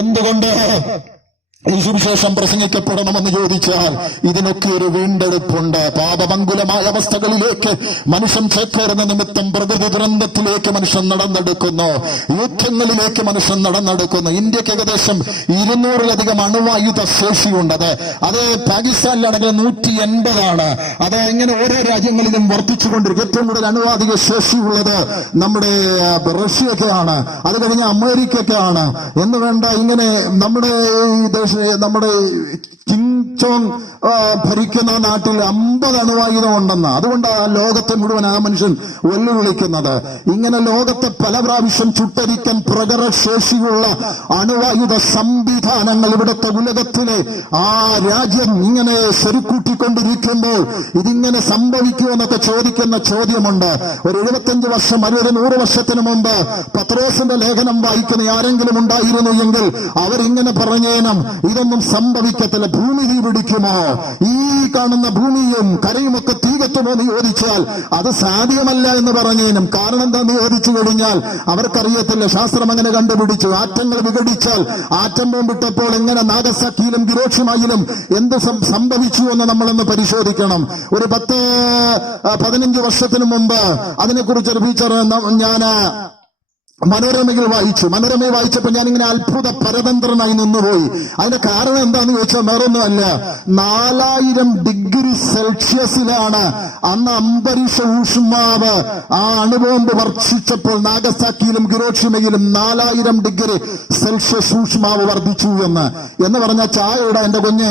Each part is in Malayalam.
എന്തുകൊണ്ട് ഈ സുവിശേഷം പ്രസംഗിക്കപ്പെടണമെന്ന് ചോദിച്ചാൽ ഇതിനൊക്കെ ഒരു വീണ്ടെടുപ്പുണ്ട്. പാപമംഗുലമായ അവസ്ഥകളിലേക്ക് മനുഷ്യൻ ചേക്കേറുന്ന നിമിത്തം പ്രകൃതി ദുരന്തത്തിലേക്ക് മനുഷ്യൻ നടന്നെടുക്കുന്നു, യുദ്ധങ്ങളിലേക്ക് മനുഷ്യൻ നടന്നെടുക്കുന്നു. ഇന്ത്യക്ക് ഏകദേശം 200-ലധികം അണുവായുധ ശേഷിയുണ്ട്. അത് പാകിസ്ഥാനിലാണെങ്കിൽ 180 അത് ഇങ്ങനെ ഓരോ രാജ്യങ്ങളിലും വർദ്ധിച്ചുകൊണ്ടിരിക്കും. ഏറ്റവും കൂടുതൽ അണുവാധിക ശേഷിയുള്ളത് നമ്മുടെ റഷ്യയൊക്കെയാണ്, അത് കഴിഞ്ഞ അമേരിക്കയൊക്കെയാണ് എന്ന് വേണ്ട. ഇങ്ങനെ നമ്മുടെ കിം ജോങ് ഭരിക്കുന്ന നാട്ടിൽ 50 അണുവായുധം ഉണ്ടെന്ന്. അതുകൊണ്ട് ആ ലോകത്തെ മുഴുവൻ ആ മനുഷ്യൻ വെല്ലുവിളിക്കുന്നത്. ഇങ്ങനെ ലോകത്തെ പല പ്രാവശ്യം ചുട്ടരിക്കാൻ പ്രകടശേഷിയുള്ള അണുവായുധ സംവിധാനങ്ങൾ ഇവിടുത്തെ ഉലകത്തിലെ ആ രാജ്യം ഇങ്ങനെ സ്വരുക്കൂട്ടിക്കൊണ്ടിരിക്കുമ്പോൾ ഇതിങ്ങനെ സംഭവിക്കുമെന്നൊക്കെ ചോദിക്കുന്ന ചോദ്യമുണ്ട്. ഒരു 75 വർഷം അല്ലെങ്കിൽ ഒരു 100 വർഷത്തിന് മുമ്പ് പത്രോസിന്റെ ലേഖനം വായിക്കുന്ന ആരെങ്കിലും ഉണ്ടായിരുന്നു എങ്കിൽ അവരിങ്ങനെ പറഞ്ഞേനും ഇതൊന്നും സംഭവിക്കത്തില്ല, ഭൂമി തീ പിടിക്കുമോ, ഈ കാണുന്ന ഭൂമിയും കരയുമൊക്കെ തീ കത്തുമോ എന്ന് ചോദിച്ചാൽ അത് സാധ്യമല്ല എന്ന് പറഞ്ഞേനും. കാരണം എന്താന്ന് ചോദിച്ചു കഴിഞ്ഞാൽ അവർക്കറിയത്തില്ല. ശാസ്ത്രം അങ്ങനെ കണ്ടുപിടിച്ചു. ആറ്റങ്ങൾ വിഘടിച്ചാൽ ആറ്റം ബോംബിട്ടപ്പോൾ എങ്ങനെ നാഗസാക്കിയിലും ഹിരോഷിമയിലും എന്ത് സംഭവിച്ചു എന്ന് നമ്മളൊന്ന് പരിശോധിക്കണം. ഒരു 10-15 വർഷത്തിന് മുമ്പ് അതിനെക്കുറിച്ചൊരു ഫീച്ചർ ഞാൻ മനോരമയിൽ വായിച്ചപ്പോൾ ഞാനിങ്ങനെ അത്ഭുത പരതന്ത്രനായി നിന്നുപോയി. അതിന്റെ കാരണം എന്താന്ന് ചോദിച്ചാൽ വേറൊന്നുമല്ല, 4000 ഡിഗ്രി സെൽഷ്യസിലാണ് അന്ന് അന്തരീക്ഷ ഊഷ്മാവ് ആ അണുബോംബ് വർഷിച്ചപ്പോൾ നാഗസാക്കിയിലും ഹിരോഷിമയിലും 4000 ഡിഗ്രി സെൽഷ്യസ് ഊഷ്മാവ് വർദ്ധിച്ചു എന്ന് പറഞ്ഞ ചായയുടെ എന്റെ കുഞ്ഞ്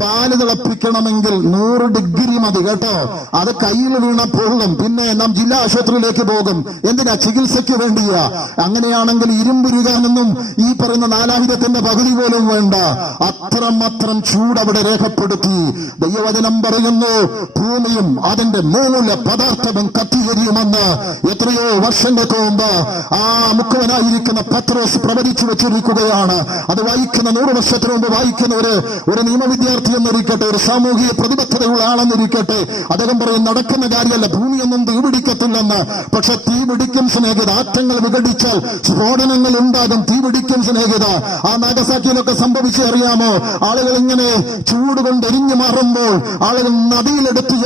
പാല് തിളപ്പിക്കണമെങ്കിൽ 100 ഡിഗ്രി മതി കേട്ടോ. അത് കയ്യിൽ വീണ പൊള്ളും. പിന്നെ നാം ജില്ലാ ആശുപത്രിയിലേക്ക് പോകും. എന്തിനാ? ചികിത്സയ്ക്ക് വേണ്ടിയാ. അങ്ങനെയാണെങ്കിൽ ഇരുമ്പുരുകാനൊന്നും ഈ പറയുന്ന 4000-ന്റെ പകുതി പോലും വേണ്ട. അത്രമാത്രം ചൂട് അവിടെ രേഖപ്പെടുത്തി. ദൈവവചനം പറയുന്നു ഭൂമിയും അതിന്റെ മൂല പദാർത്ഥവും കത്തിയെരിയുമെന്ന് എത്രയോ വർഷങ്ങൾക്ക് മുമ്പ് ആ മുഖവനായിരിക്കുന്ന പത്രോസ് പ്രവചിച്ചു വെച്ചിരിക്കുകയാണ്. അത് വായിക്കുന്ന 100 വർഷത്തിന് മുമ്പ് വായിക്കുന്ന ഒരു നിയമവിദ്യാർത്ഥി എന്നിരിക്കട്ടെ, ഒരു സാമൂഹിക പ്രതിബദ്ധതയുള്ള ആളെന്നിരിക്കട്ടെ, അദ്ദേഹം പറയും നടക്കുന്ന കാര്യമല്ല, ഭൂമിയൊന്നും തീ പിടിക്കത്തില്ലെന്ന്. പക്ഷെ തീ പിടിക്കും സ്നേഹിത. ആറ്റങ്ങൾ വിഘടിച്ചാൽ സ്ഫോടനങ്ങൾ ഉണ്ടാകും, തീ പിടിക്കും സ്നേഹിത. ആ നാഗസാക്കിയിലൊക്കെ സംഭവിച്ചേ അറിയാമോ? ആളുകൾ ഇങ്ങനെ ചൂട് കൊണ്ട് എരിഞ്ഞു മാറുമ്പോൾ ആളുകൾ നദിയിലെടുത്തു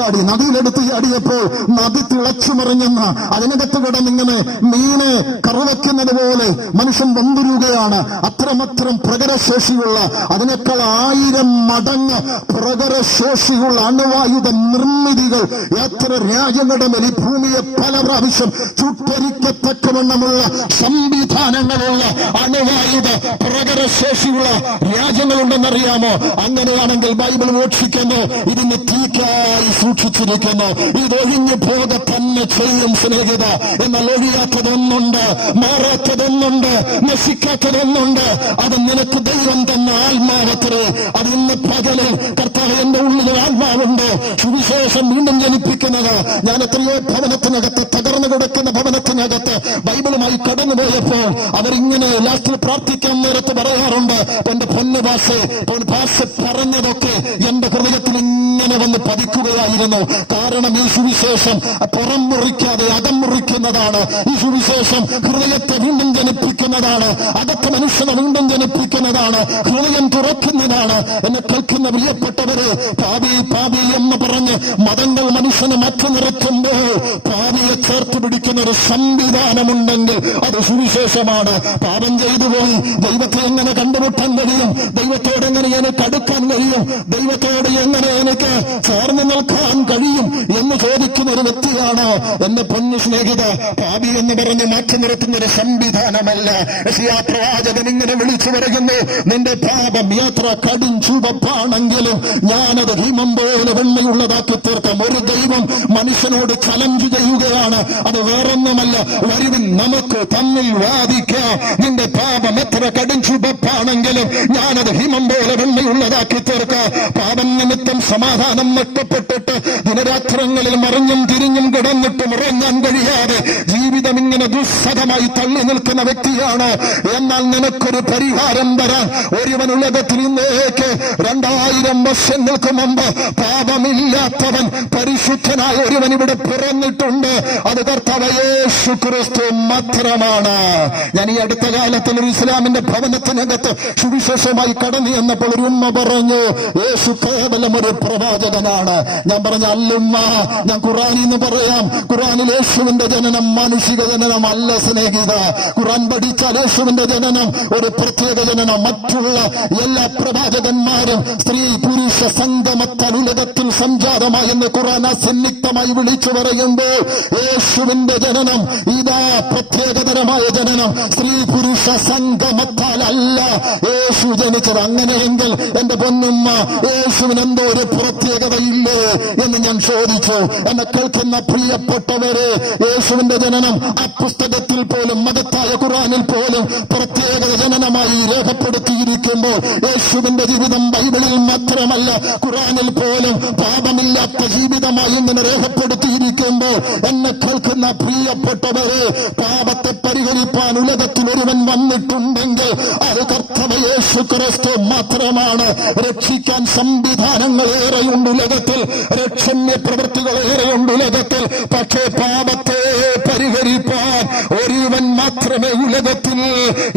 ചാടിയപ്പോൾ നദി തിളച്ചു മറിഞ്ഞെന്ന് അതിനകത്ത് കിടന്നിങ്ങനെ മീനെ കറുവയ്ക്കുന്നത് പോലെ മനുഷ്യൻ വന്നിരുകയാണ്. അത്രമാത്രം പ്രകടശേഷിയുള്ള, അതിനേക്കാൾ 1000 മടങ്ങ് പ്രകടശേഷിയുള്ള അണുവായുധ നിർമ്മിതികൾ എത്ര രാജ്യങ്ങളുടെ മേൽ ഈ ഭൂമിയെ പല പ്രാവശ്യം ചുട്ടരിക്കത്തക്കവണ്ണമുള്ള സംവിധാനങ്ങളുള്ള അണുവായുധ പ്രകടശേഷിയുള്ള രാജ്യങ്ങളുണ്ടെന്നറിയാമോ? അങ്ങനെയാണെങ്കിൽ ബൈബിൾ മോക്ഷിക്കുന്നു, ഇതിന് തീക്കായി സൂക്ഷിച്ചിരിക്കുന്നു. ഇതൊഴിഞ്ഞു പോക തന്നെ ചെയ്യും സ്നേഹിത. എന്നാൽ ഒഴിയാത്തതൊന്നുണ്ട്, മാറാത്തതൊന്നുണ്ട്, നശിക്കാത്തതൊന്നുണ്ട്. അത് നിനക്ക് ദൈവം തന്ന ആത്മാവത്രേ. അത് ഇന്ന് പകലിൽ കർത്താവ് എന്റെ ഉള്ളിൽ ആത്മാവുണ്ട്, സുവിശേഷം വീണ്ടും ജനിപ്പിക്കുന്നത്. ഞാൻ എത്രയോ ഭവനത്തിനകത്ത്, തകർന്നു കിടക്കുന്ന ഭവനത്തിനകത്ത് ബൈബിളുമായി കടന്നുപോയപ്പോൾ അവരിങ്ങനെ ലാസ്റ്റിൽ പ്രാർത്ഥിക്കാൻ നേരത്ത് പറയാറുണ്ട്, എന്റെ പൊന്നു ഭാഷ പറഞ്ഞതൊക്കെ എന്റെ ഹൃദയത്തിൽ ഇങ്ങനെ വന്ന് പതിക്കുകയായിരുന്നു. കാരണം ഈ സുവിശേഷം പുറം മുറിക്കാതെ അകം മുറിക്കുന്നതാണ്. ഈ സുവിശേഷം ഹൃദയത്തെ വീണ്ടും ജനിപ്പിക്കുന്നതാണ്, അകത്തെ മനുഷ്യനെ വീണ്ടും ജനിപ്പിക്കുന്നതാണ്, ഹൃദയം തുറക്കുന്നതാണ്. എന്നെ കേൾക്കുന്ന പ്രിയപ്പെട്ടവരെ, പാപി എന്ന് പറഞ്ഞ് മതങ്ങൾ മനുഷ്യനെ മാറ്റി നിർത്തുമ്പോൾ പാപിയെ ചേർത്ത് പിടിക്കുന്ന ഒരു സംവിധാനമുണ്ടെങ്കിൽ അത് സുവിശേഷമാണ്. പാപം ചെയ്തു പോയി ദൈവത്തെ എങ്ങനെ കണ്ടുമുട്ടാൻ കഴിയും? ദൈവത്തോട് എങ്ങനെ എനിക്ക് അടുക്കാൻ കഴിയും? ദൈവത്തോട് എങ്ങനെ എനിക്ക് ചേർന്ന് നിൽക്കാൻ കഴിയും എന്ന് ചോദിക്കുന്ന ഒരു വ്യക്തിയാണ് എന്റെ പൊന്നു സ്നേഹിത. പാപി എന്ന് പറഞ്ഞ് മാറ്റി നിർത്തുന്ന ഒരു സംവിധാനമല്ല. പ്രവാചകൻ ഇങ്ങനെ വിളിച്ചു പറയുന്നു, നിന്റെ പാപം എത്ര കടും ചുവപ്പാണെങ്കിലും ഞാനത് ഹിമം പോലെ വെണ്ണയുള്ളതാക്കി തീർക്കാം. ഒരു ദൈവം മനുഷ്യനോട് ചലഞ്ച് ചെയ്യുകയാണ്. അത് വേറൊന്നുമല്ല, വരുവിൻ നമുക്ക് തമ്മിൽ വാദിക്കാം. നിന്റെ പാപം എത്ര കടും ചുവപ്പാണെങ്കിലും ഞാനത് ഹിമം പോലെ വെണ്ണയുള്ളതാക്കി തീർക്കാം. പാപം നിമിത്തം നിമിത്തം സമാധാനം നഷ്ടപ്പെട്ടിട്ട് ദിനരാത്രങ്ങളിൽ മറിഞ്ഞും തിരിഞ്ഞും കിടന്നിട്ടും ഉറങ്ങാൻ കഴിയാതെ ജീവിതം ഇങ്ങനെ ദുസ്സഹമായി തള്ളി നിൽക്കുന്ന വ്യക്തിയാണ്. എന്നാൽ നിനക്കൊരു പരിഹാരം തരാൻ ഒരുവൻ ഉലകത്തിൽ ഇന്നേക്ക് 2000 വർഷങ്ങൾക്ക് മുമ്പ് പാപമില്ലാത്തവൻ പരിശുദ്ധനായ ഒരുവൻ ഇവിടെ പിറന്നിട്ടുണ്ട്. അത് കർത്താവായ യേശു ക്രിസ്തു മാത്രമാണ്. ഞാൻ ഈ അടുത്ത കാലത്തിൽ ഒരു ഇസ്ലാമിന്റെ ഭവനത്തിനകത്ത് സുവിശേഷമായി കടന്നു എന്നപ്പോൾ ഒരു ഉമ്മ പറഞ്ഞു, യേശു കേവലം ഒരു പ്രവാചകനാണ്. ഞാൻ പറഞ്ഞ അല്ലുമ്മ, ഞാൻ ഖുർആനിൽ നിന്ന് പറയാം, ഖുർആനിൽ യേശുവിന്റെ ജനനം മാനുഷിക ജനനമല്ല സ്നേഹിത. ഖുർആൻ പഠിച്ചാൽ യേശുവിന്റെ ജനനം ഒരു പ്രത്യേക ജനനം. മറ്റുള്ള എല്ലാ പ്രവാചകന്മാരും സ്ത്രീ പുരുഷ സംഗമത്താൽ ഉലകത്തിൽ സംജാതമായെന്ന് ഖുർആൻ അസന്നിഗ്ധമായി വിളിച്ചു പറയുമ്പോൾ യേശുവിന്റെ ജനനം ഇതാ പ്രത്യേകതരമായ ജനനം. സ്ത്രീ പുരുഷ സംഗമത്താൽ അല്ല യേശു ജനിച്ചത്. അങ്ങനെയെങ്കിൽ എന്റെ പൊന്നുമ്മ, യേശുവിനെന്തോ ഒരു പ്രത്യേകതയില്ലേ എന്ന് ഞാൻ ചോദിച്ചു. എന്നെ കേൾക്കുന്ന പ്രിയപ്പെട്ടവരെ, യേശുവിന്റെ ജനനം ആ പുസ്തകത്തിൽ പോലും മഹത്തായ ഖുർആനിൽ പോലും പ്രത്യേക ജനനമായി രേഖപ്പെടുത്തിയിരിക്കുമ്പോൾ യേശുവിന്റെ ജീവിതം ബൈബിളിൽ മാത്രമല്ല ഖുർആനിൽ പോലും പാപമില്ലാത്ത ജീവിതമായി ഇങ്ങനെ രേഖപ്പെടുത്തിയിരിക്കുമ്പോൾ എന്നെ കേൾക്കുന്ന പ്രിയപ്പെട്ടവരെ, പാപത്തെ പരിഹരിപ്പാൻ ഉലകത്തിൽ ഒരുവൻ വന്നിട്ടുണ്ടെങ്കിൽ അത് കർത്താവായ യേശു ക്രിസ്തു മാത്രമാണ്. രക്ഷിക്കാൻ സംവിധാനങ്ങൾ ഏറെയുണ്ട് ഉലകത്തിൽ, രക്ഷണ്യ പ്രവൃത്തികൾ ഏറെയുണ്ട് ഉലകത്തിൽ. പക്ഷേ പാപത്തെ പരിഹരിപ്പാൻ ഒരുവൻ മാത്രമേ ഉലകത്തിൽ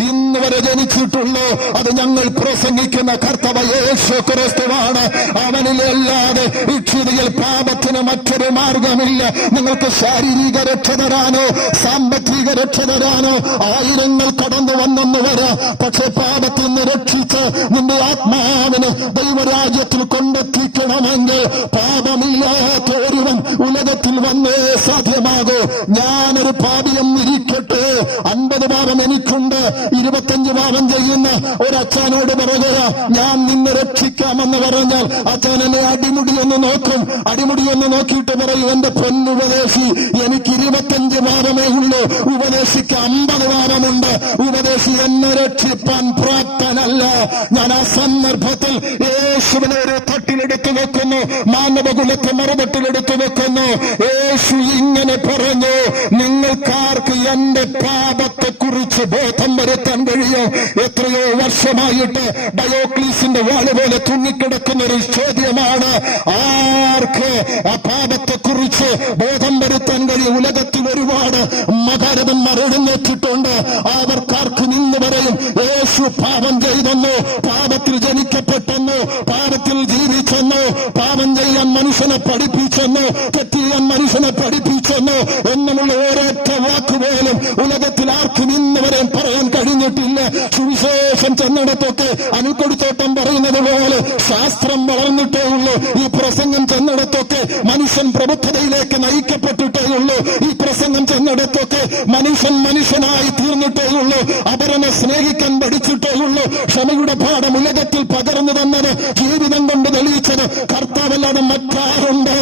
ഇന്ന് വരെ ജനിച്ചിട്ടുള്ളൂ. അത് ഞങ്ങൾ പ്രസംഗിക്കുന്ന കർത്താവായ യേശു ക്രിസ്തുവാണ്. അവനിലല്ലാതെ ഇക്ഷിതിയിൽ പാപത്തിന് മറ്റൊരു മാർഗമില്ല. നിങ്ങൾക്ക് ശാരീരിക രക്ഷ തരാനോ സാമ്പത്തിക രക്ഷ തരാനോ ആയിരങ്ങൾ കടന്നു വന്നെന്ന് വരാം. പക്ഷെ പാപത്തിൽ നിന്ന് രക്ഷിച്ച് നിന്റെ ആത്മാവിന് ദൈവരാജ്യത്തിൽ കൊണ്ടെത്തിക്കണമെങ്കിൽ പാപമില്ലാത്ത ഒരുവൻ ഉലകത്തിൽ വന്നേ സാധ്യമാകൂ. ഞാനൊരു പാപിയം ഇരിക്കട്ടെ, 50 പാപം എനിക്കുണ്ട്, 25 പാപം ചെയ്യുന്ന ഒരച്ഛനോട് പറയുക, ഞാൻ നിന്നെ രക്ഷിക്കാമെന്ന് പറഞ്ഞാൽ അച്ഛൻ എന്നെ അടിമുടിയൊന്ന് നോക്കും. അടിമുടിയൊന്ന് നോക്കിയിട്ട് പറയും, എന്റെ പൊന്നുപദേശി, എനിക്ക് 25 പാപമേ ഉള്ളൂ, ഉപദേശിക്ക് 50 പാപമുണ്ട്. ഉപദേശി എന്നെ രക്ഷിപ്പാൻ പ്രാപ്തനല്ല. ഞാൻ ആ സന്ദർഭത്തിൽ യേശുവിനെ ഒരു തട്ടിലെടുത്തു വെക്കുന്നു, മാനവകുലത്തെ മറുതട്ടിലെടുത്തു വെക്കുന്നു. യേശു ഇങ്ങനെ പറഞ്ഞു, നിങ്ങൾക്കാർക്ക് എന്റെ പാപത്തെ കുറിച്ച് ബോധം വരുത്താൻ കഴിയോ? എത്രയോ വർഷമായിട്ട് ഡയോക്ലീസിന്റെ വാള് പോലെ തുന്നിക്കിടക്കുന്ന ഒരു ചോദ്യമാണ്, ആർക്ക് ആ പാപത്തെ കുറിച്ച് ബോധം വരുത്താൻ കഴിയും? ഉലകത്തിൽ ഒരുപാട് മഹാരഥന്മാർ എഴുന്നേറ്റിട്ടുണ്ട്. അവർക്കാർക്ക് നിന്ന് പറയും, യേശു പാപം ചെയ്തെന്നു, പാപത്തിൽ ജനിക്കപ്പെട്ടെന്നു, പാപത്തിൽ ജീവിച്ചെന്നു, പാപം ചെയ്യാൻ മനുഷ്യനെ പഠിപ്പിച്ചെന്നു, തെറ്റ് ചെയ്യാൻ മനുഷ്യനെ പഠിപ്പിച്ചെന്നു എന്നുമുള്ള ഒരൊറ്റ വാക്കുപോലും ഉലകത്തിൽ ആർക്കും ഇന്ന് വരെ പറയാൻ കഴിഞ്ഞിട്ടില്ല. സുവിശേഷം ചെന്നിടത്തൊക്കെ അനുക്കൊടുത്തോട്ടം പറയുന്നത് പോലെ ശാസ്ത്രം വളർന്നിട്ടേ ഉള്ളൂ. ഈ പ്രസംഗം ചെന്നിടത്തൊക്കെ മനുഷ്യൻ പ്രബുദ്ധതയിലേക്ക് നയിക്കപ്പെട്ടിട്ടേ ഉള്ളൂ. ഈ പ്രസംഗം ചെന്നിടത്തൊക്കെ മനുഷ്യൻ മനുഷ്യനായി തീർന്നിട്ടേ ഉള്ളൂ. അവരനെ സ്നേഹിക്കാൻ പഠിച്ചിട്ടേ ഉള്ളൂ. ക്ഷമയുടെ പാഠം ഉലകത്തിൽ പകർന്നു തന്നത്, ജീവിതം കൊണ്ട് തെളിയിച്ചത് കർത്താവല്ലാതെ മറ്റാരുണ്ട്?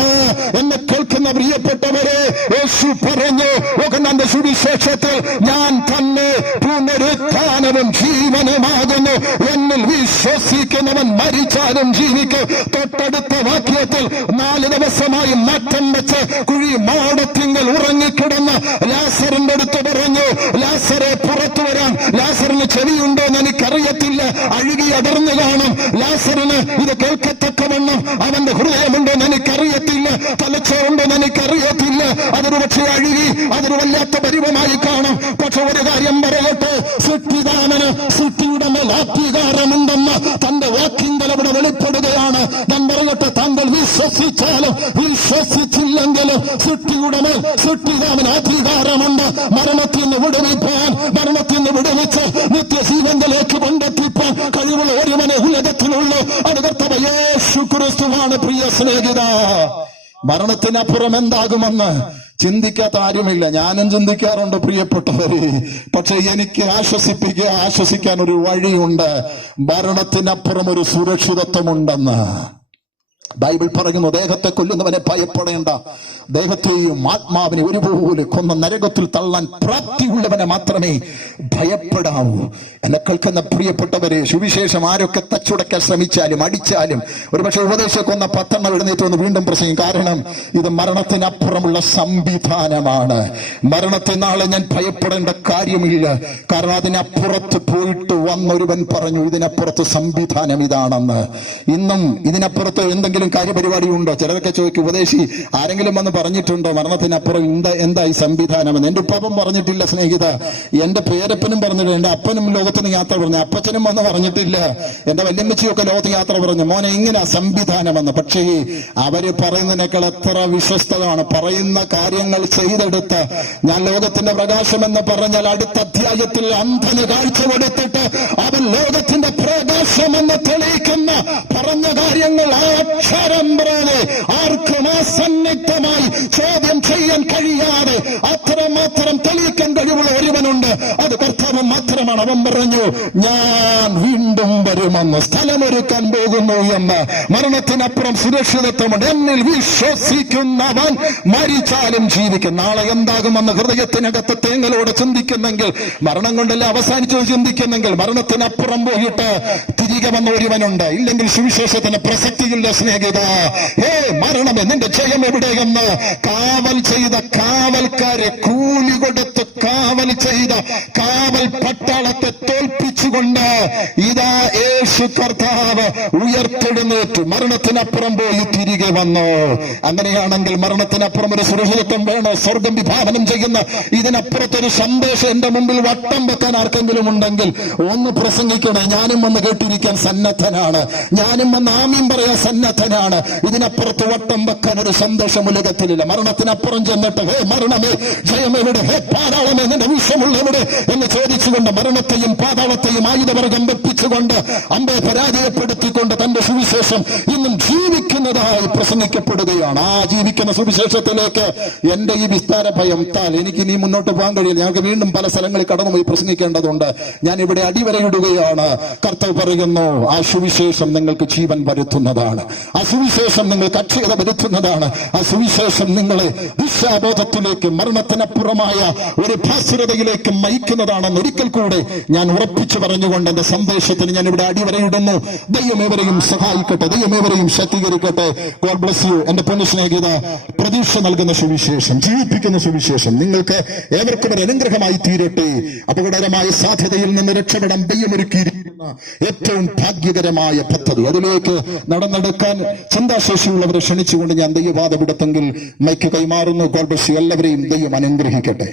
എന്നെ കേൾക്കുന്ന പ്രിയപ്പെട്ടവരെ, യേശു പറഞ്ഞു യോഹന്നാന്റെ സുവിശേഷത്തിൽ, ഞാൻ തന്നെ പുനരുത്ഥാനവും ജീവനുമാകുന്നു, എന്നിൽ വിശ്വസിക്കുന്നവൻ മരിച്ചാലും ജീവിക്കും. തൊട്ടടുത്ത വാക്യത്തിൽ 4 ദിവസമായി മറ്റം വെച്ച് കുഴി മാടത്തിങ്കൽ ഉറങ്ങിക്കിടന്ന ലാസറിന്റെ അടുത്ത് പറഞ്ഞു, ലാസറെ പുറത്തു വരാൻ. ലാസറിന് ചെവിയുണ്ടോ എന്ന് എനിക്കറിയത്തില്ല, അഴുകി അടർന്നു കാണും. ലാസറിന് ഇത് കേൾക്കത്തക്കവണ്ണം അവന്റെ ഹൃദയമുണ്ടോ എന്ന് എനിക്കറിയത്തില്ല, തലച്ചോറുണ്ടോ എന്ന് എനിക്കറിയത്തില്ല. അതൊരു പക്ഷേ അഴുകി, അതൊരു വല്ലാത്ത പരിവമായി കാണും. പക്ഷെ ഒരു കാര്യം പറയട്ടെ, സൃഷ്ടിദാനന് സൃഷ്ടിയുടെ മേൽ അധികാരമുണ്ടെന്ന് തന്റെ വാക്കിങ്കൽ അവിടെ വെളിപ്പെടുകയാണ്. ഞാൻ പറയട്ടെ, താങ്കൾ വിശ്വസിച്ചാലും വിശ്വസിച്ചില്ലെങ്കിലും സൃഷ്ടിയുടെ മേൽ സൃഷ്ടിദാനന് അധികാരമുണ്ട്. മരണത്തിൽ നിന്ന് വിടുവിപ്പാൻ, മരണത്തിൽ നിന്ന് വിടുവിച്ച് നിത്യജീവനിലേക്ക് കൊണ്ടെത്തിപ്പാൻ കഴിവുള്ള ഒരുവനെ ഉലകത്തിലുള്ളൂ. അത് കർത്താവായ യേശു ക്രിസ്തുവാണ്. പ്രിയ സ്നേഹിത, മരണത്തിനപ്പുറം എന്താകുമെന്ന് ചിന്തിക്കാത്ത ആരുമില്ല. ഞാനും ചിന്തിക്കാറുണ്ട് പ്രിയപ്പെട്ടവരെ. പക്ഷെ എനിക്ക് ആശ്വസിക്കാൻ ഒരു വഴിയുണ്ട്. മരണത്തിനപ്പുറം ഒരു സുരക്ഷിതത്വമുണ്ടെന്ന് ബൈബിൾ പറയുന്നു. ദേഹത്തെ കൊല്ലുന്നവനെ ഭയപ്പെടേണ്ട, ദേഹത്തെയും ആത്മാവിനെ ഒരുപോലെ കൊന്ന നരകത്തിൽ തള്ളാൻ പ്രാപ്തിയുള്ളവനെ മാത്രമേ ഭയപ്പെടാവൂ. എന്നെ കേൾക്കുന്ന പ്രിയപ്പെട്ടവരെ, സുവിശേഷം ആരൊക്കെ തച്ചുടക്കാൻ ശ്രമിച്ചാലും അടിച്ചാലും ഒരുപക്ഷെ ഉപദേശം കൊന്ന 10 എഴുന്നേറ്റ് വന്ന് വീണ്ടും പ്രസംഗിക്കും. കാരണം ഇത് മരണത്തിനപ്പുറമുള്ള സംവിധാനമാണ്. മരണത്തെ നാളെ ഞാൻ ഭയപ്പെടേണ്ട കാര്യമില്ല. കാരണം അതിനപ്പുറത്ത് പോയിട്ട് വന്നൊരുവൻ പറഞ്ഞു ഇതിനപ്പുറത്ത് സംവിധാനം ഇതാണെന്ന്. ഇന്നും ഇതിനപ്പുറത്ത് എന്തെങ്കിലും കാര്യപരിപാടി ഉണ്ടോ? ചിലരൊക്കെ ചോദിക്കും, ഉപദേശി ആരെങ്കിലും വന്ന് പറഞ്ഞിട്ടുണ്ടോ മരണത്തിനപ്പുറം എന്താ ഈ സംവിധാനമെന്ന്? എന്റെ ഉപ്പാപ്പൻ പറഞ്ഞിട്ടില്ല സ്നേഹിത, എന്റെ പേരപ്പനും പറഞ്ഞിട്ടില്ല, എന്റെ അപ്പനും ലോകത്തിന് യാത്ര പറഞ്ഞു, അപ്പച്ചനും വന്ന് പറഞ്ഞിട്ടില്ല, എന്റെ വല്യമ്മച്ചിയൊക്കെ ലോകത്ത് യാത്ര പറഞ്ഞു മോനെ ഇങ്ങനെ സംവിധാനമെന്ന്. പക്ഷേ അവര് പറയുന്നതിനേക്കാൾ എത്ര വിശ്വസ്തമാണ്. പറയുന്ന കാര്യങ്ങൾ ചെയ്തെടുത്ത് ഞാൻ ലോകത്തിന്റെ പ്രകാശം എന്ന് പറഞ്ഞാൽ അടുത്ത അധ്യായത്തിൽ അന്ധന് കാഴ്ച കൊടുത്തിട്ട് അവൻ ലോകത്തിന്റെ പ്രകാശമെന്ന് തെളിയിക്കുന്ന പറഞ്ഞ കാര്യങ്ങൾ അക്ഷരം പോലെ ആർക്കും അസന്നിഗ്ധമായി ചോദ്യം ചെയ്യാൻ കഴിയാതെ അത്രമാത്രം തെളിയിക്കാൻ കഴിവുള്ള ഒരുവനുണ്ട്. അത് കർത്താവ് മാത്രമാണ്. അവൻ പറഞ്ഞു ഞാൻ വീണ്ടും വരുമെന്ന്, സ്ഥലമൊരുക്കാൻ പോകുന്നു എന്ന്. മരണത്തിനപ്പുറം സുരക്ഷിതത്വമുണ്ട്. എന്നിൽ വിശ്വസിക്കുന്നവൻ മരിച്ചാലും ജീവിക്കും. നാളെ എന്താകുമെന്ന് ഹൃദയത്തിനകത്ത് തേങ്ങലോടെ ചിന്തിക്കുന്നെങ്കിൽ, മരണം കൊണ്ടല്ല അവസാനിച്ചു ചിന്തിക്കുന്നെങ്കിൽ, മരണത്തിനപ്പുറം പോയിട്ട് തിരികെ വന്ന ഒരുവനുണ്ട്. ഇല്ലെങ്കിൽ സുവിശേഷത്തിന് പ്രസക്തിയില്ല സ്നേഹിത. മരണമേ നിന്റെ ജയം എവിടെയെന്ന് കാവൽ ചെയ്ത കാവൽക്കാരെ കൂലി കൊടുത്ത് കാവൽ ചെയ്ത കാവൽ പട്ടാളത്തെ തോൽപ്പിച്ചുകൊണ്ട് ഇതാ യേശു കർത്താവ് ഉയർത്തെഴുന്നേറ്റു മരണത്തിനപ്പുറം പോയി തിരികെ വന്നു. അങ്ങനെയാണെങ്കിൽ മരണത്തിനപ്പുറം ഒരു സുരക്ഷിതത്വം വേണോ? സ്വർഗം വിഭാവനം ചെയ്യുന്ന ഇതിനപ്പുറത്തൊരു സന്ദേശം എന്റെ മുമ്പിൽ വട്ടം വെക്കാൻ ആർക്കെങ്കിലും ഉണ്ടെങ്കിൽ ഒന്ന് പ്രസംഗിക്കണേ. ഞാനും വന്ന് കേട്ടിരിക്കാൻ സന്നദ്ധനാണ്. ഞാനും വന്ന് ആമീൻ പറയാൻ സന്നദ്ധനാണ്. ഇതിനപ്പുറത്ത് വട്ടം വെക്കാൻ ഒരു സന്ദേശം ഉലകത്തിലില്ല. മരണത്തിനപ്പുറം ചെന്നിട്ട് ഹേ മരണമേ ജയമെവിടെ, ഹേ പാതാളമേ നിന്റെ വിഷമുള്ളെവിടെ എന്ന് ചോദിച്ചുകൊണ്ട് മരണത്തെയും പാതാളത്തെയും ആയുധവർഗം വെപ്പിച്ചുകൊണ്ട് അമ്പെ പരാജയപ്പെടുത്തിക്കൊണ്ട് തന്റെ സുവിശേഷം ഇന്നും ജീവിക്കുന്നതായി പ്രസംഗിക്കപ്പെടുകയാണ്. ആ ജീവിക്കുന്ന സുവിശേഷത്തിലേക്ക് എന്റെ ഈ വിസ്താര ഭയം താൽ എനിക്ക് ഇനി മുന്നോട്ട് പോകാൻ കഴിയില്ല. ഞങ്ങൾക്ക് വീണ്ടും പല സ്ഥലങ്ങളിൽ കടന്നുപോയി പ്രസംഗിക്കേണ്ടതുണ്ട്. ഞാൻ ഇവിടെ അടിവരയിടുകയാണ്. കർത്താവ് പറയുന്നു ആ സുവിശേഷം നിങ്ങൾക്ക് ജീവൻ വരുത്തുന്നതാണ്. ആ സുവിശേഷം നിങ്ങൾക്ക് അക്ഷയത വരുത്തുന്നതാണ്. ആ സുവിശേഷം നിങ്ങളെ ദിശാബോധത്തിലേക്ക് മരണത്തിനപ്പുറമായ ഒരു ഭാസുരതയിലേക്ക് നയിക്കുന്നതാണെന്ന് ഒരിക്കൽ കൂടെ ഞാൻ ഉറപ്പിച്ചു പറഞ്ഞുകൊണ്ട് എന്റെ സന്ദേശത്തിന് ഞാൻ ഇവിടെ അടിവരയിടുന്നു. ദൈവമേവരെയും സഹായിക്കട്ടെ, ദൈവമേവരെയും ശക്തീകരിക്കട്ടെ. God bless you. എന്റെ പൊന്നു സ്നേഹിത, പ്രതീക്ഷ നൽകുന്ന സുവിശേഷം, ജീവിപ്പിക്കുന്ന സുവിശേഷം നിങ്ങൾക്ക് ഏവർക്കും ഒരു അനുഗ്രഹമായി തീരട്ടെ. അപകടകരമായ സാധ്യതയിൽ നിന്ന് രക്ഷപ്പെടാൻ ദൈവമൊരുക്കിയിരിക്കുന്ന ഏറ്റവും ഭാഗ്യകരമായ പദ്ധതി, അതിലേക്ക് നടന്നെടുക്കാൻ ചിന്താശേഷിയുള്ളവരെ ക്ഷണിച്ചുകൊണ്ട് ഞാൻ ദൈവവാദം എടുത്തെങ്കിൽ മൈക്ക് കൈമാറുന്നു. God bless U. എല്ലാവരെയും ദൈവം അനുഗ്രഹിക്കട്ടെ.